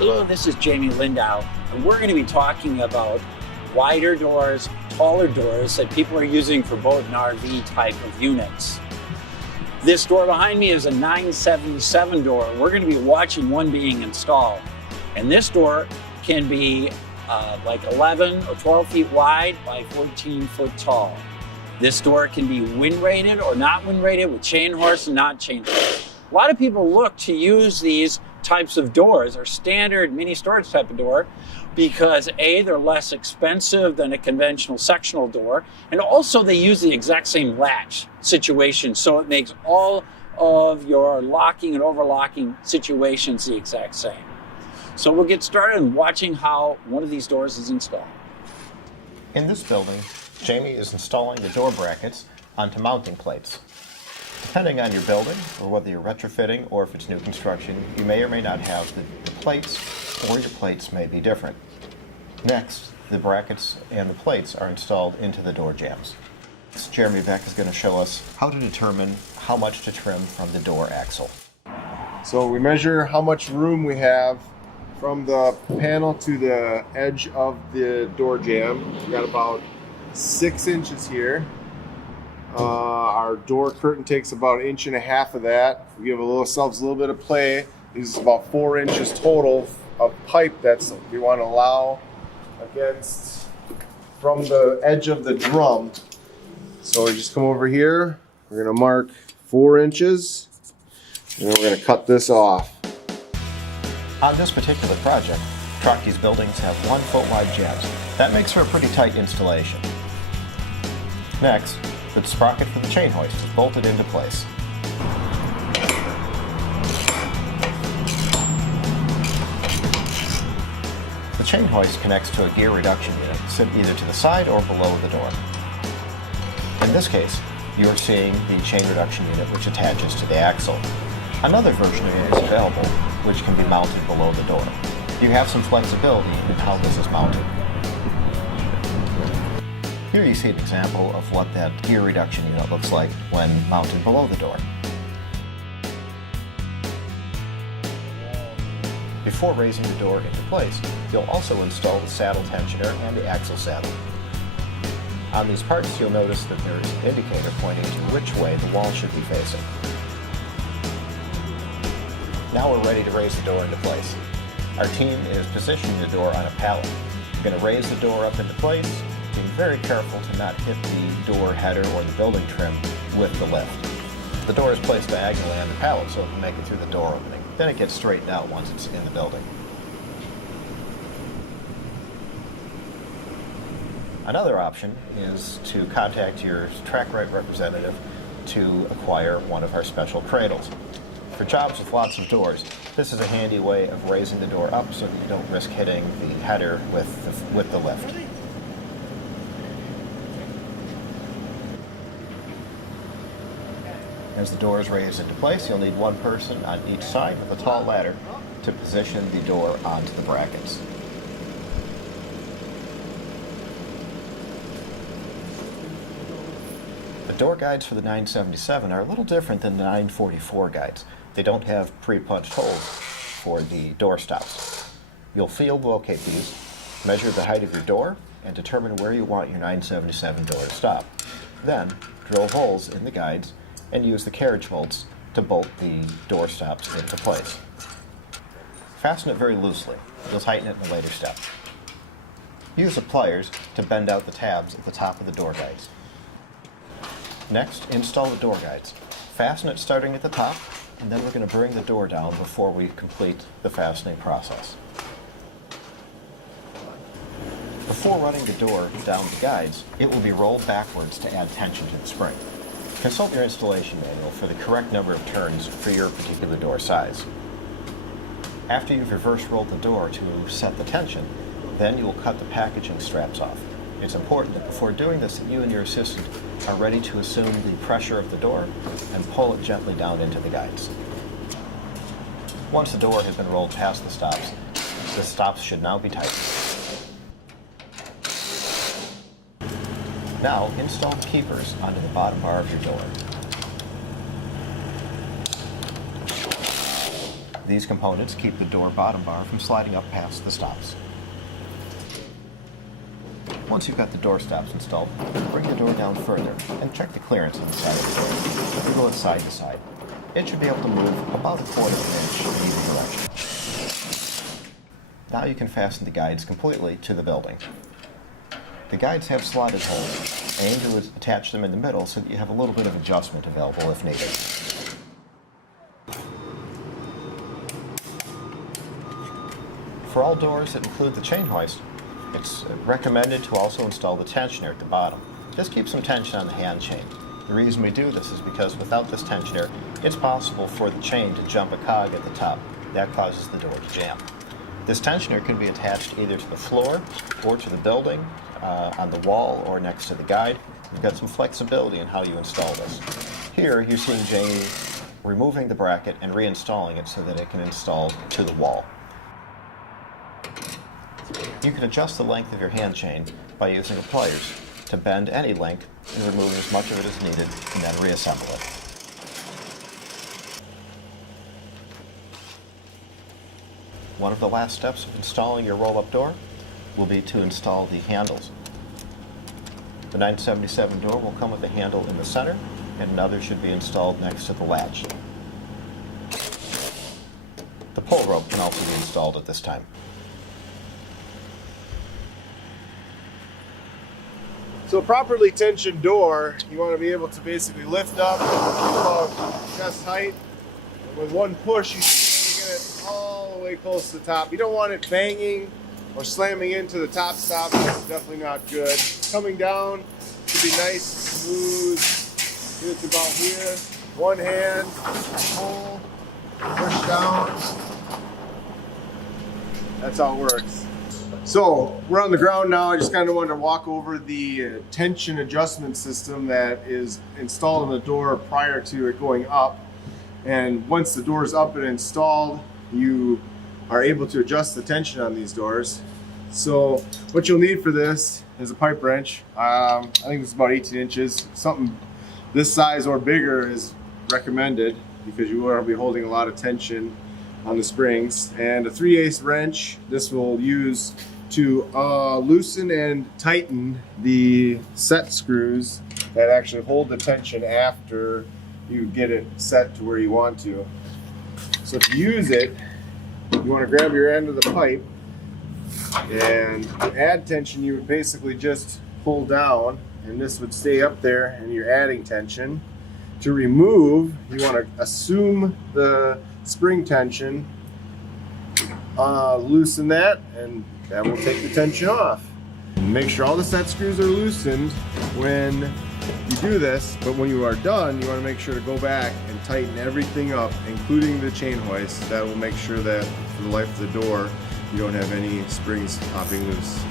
Hello, this is Jamie Lindow, and we're going to be talking about wider doors, taller doors that people are using for boat and RV type of units. This door behind me is a 977 door. We're going to be watching one being installed. And this door can be like 11 or 12 feet wide by 14 foot tall. This door can be wind rated or not wind rated with chain horse and not chain horse. A lot of people look to use these types of doors or standard mini storage type of door because A, they're less expensive than a conventional sectional door, and also they use the exact same latch situation, so it makes all of your locking and overlocking situations the exact same. So we'll get started in watching how one of these doors is installed. In this building, Jamie is installing the door brackets onto mounting plates. Depending on your building, or whether you're retrofitting or if it's new construction, you may or may not have the plates, or your plates may be different. Next, the brackets and the plates are installed into the door jambs. Jeremy Beck is going to show us how to determine how much to trim from the door axle. So we measure how much room we have from the panel to the edge of the door jamb. We got about 6 inches here. Our door curtain takes about 1.5 inches of that. We give ourselves a little bit of play. This is about 4 inches total of pipe that we want to allow against from the edge of the drum. So we just come over here. We're going to mark 4 inches, and then we're going to cut this off. On this particular project, Trocky's buildings have 1 foot wide jambs. That makes for a pretty tight installation. Next, the sprocket for the chain hoist is bolted into place. The chain hoist connects to a gear reduction unit, set either to the side or below the door. In this case, you're seeing the chain reduction unit which attaches to the axle. Another version of it is available, which can be mounted below the door. You have some flexibility in how this is mounted. Here you see an example of what that gear reduction unit looks like when mounted below the door. Before raising the door into place, you'll also install the saddle tensioner and the axle saddle. On these parts, you'll notice that there is an indicator pointing to which way the wall should be facing. Now we're ready to raise the door into place. Our team is positioning the door on a pallet. We're going to raise the door up into place, being very careful to not hit the door header or the building trim with the lift. The door is placed diagonally on the pallet so it can make it through the door opening. Then it gets straightened out once it's in the building. Another option is to contact your TrackRite representative to acquire one of our special cradles. For jobs with lots of doors, this is a handy way of raising the door up so that you don't risk hitting the header with the lift. As the door is raised into place, you'll need one person on each side with a tall ladder to position the door onto the brackets. The door guides for the 977 are a little different than the 944 guides. They don't have pre-punched holes for the door stops. You'll field locate these, measure the height of your door, and determine where you want your 977 door to stop. Then, drill holes in the guides and use the carriage bolts to bolt the door stops into place. Fasten it very loosely. You'll tighten it in a later step. Use the pliers to bend out the tabs at the top of the door guides. Next, install the door guides. Fasten it starting at the top, and then we're going to bring the door down before we complete the fastening process. Before running the door down the guides, it will be rolled backwards to add tension to the spring. Consult your installation manual for the correct number of turns for your particular door size. After you've reverse rolled the door to set the tension, then you will cut the packaging straps off. It's important that before doing this that you and your assistant are ready to assume the pressure of the door and pull it gently down into the guides. Once the door has been rolled past the stops should now be tightened. Now, install the keepers onto the bottom bar of your door. These components keep the door bottom bar from sliding up past the stops. Once you've got the door stops installed, bring the door down further and check the clearance on the side of the door. Wiggle it side to side. It should be able to move about a quarter of an inch in either direction. Now you can fasten the guides completely to the building. The guides have slotted holes. Aim to attach them in the middle so that you have a little bit of adjustment available if needed. For all doors that include the chain hoist, it's recommended to also install the tensioner at the bottom. This keeps some tension on the hand chain. The reason we do this is because without this tensioner, it's possible for the chain to jump a cog at the top. That causes the door to jam. This tensioner can be attached either to the floor or to the building, on the wall or next to the guide. You've got some flexibility in how you install this. Here you're seeing Jamie removing the bracket and reinstalling it so that it can install to the wall. You can adjust the length of your hand chain by using the pliers to bend any length and remove as much of it as needed and then reassemble it. One of the last steps of installing your roll-up door will be to install the handles. The 977 door will come with a handle in the center, and another should be installed next to the latch. The pull rope can also be installed at this time. So a properly tensioned door, you want to be able to basically lift up about chest height. And with one push, you can get it all the way close to the top. You don't want it banging or slamming into the top stop. That's definitely not good. Coming down should be nice, smooth. It's about here. One hand, pull, push down. That's how it works. So we're on the ground now. I just kind of wanted to walk over the tension adjustment system that is installed on the door prior to it going up. And once the door is up and installed, you are able to adjust the tension on these doors. So what you'll need for this is a pipe wrench. I think it's about 18 inches. Something this size or bigger is recommended because you will be holding a lot of tension on the springs. And a 3/8 wrench. This will use to loosen and tighten the set screws that actually hold the tension after you get it set to where you want to. So to use it, you want to grab your end of the pipe, and to add tension you would basically just pull down and this would stay up there and you're adding tension. To remove, you want to assume the spring tension, loosen that, and that will take the tension off. Make sure all the set screws are loosened when you do this, but when you are done, you want to make sure to go back and tighten everything up, including the chain hoist. That will make sure that for the life of the door, you don't have any springs popping loose.